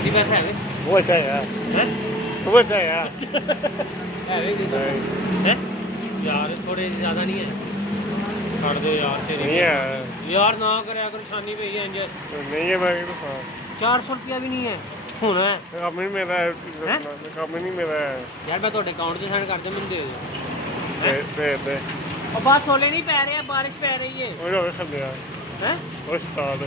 कितने पैसे है वो अच्छा है यार हैं वो अच्छा है यार है वे कितने हैं यार थोड़े ज़्यादा नहीं है कर दे यार तेरी नहीं है यार ना करे अगर शानी पे ही इंज नहीं है मैं 400 रुपया भी नहीं है होना है काम नहीं मेरा है काम नहीं मेरा है यार मैं ਤੁਹਾਡੇ ਅਕਾਊਂਟ 'ਚ ਸੈਂਡ ਕਰ ਦੇ ਮੈਨੂੰ ਦੇ ਦਿਓ दे ਉਹ ਬਸ ਓਲੇ ਨਹੀਂ ਪੈ ਰਹੇ ਬਾਰਿਸ਼ ਪੈ ਰਹੀ ਹੈ ਉਹ ਜੋ ਵੇਖ ਲਿਆ ਹੈ ਉਹ ਸਟਾਰਟ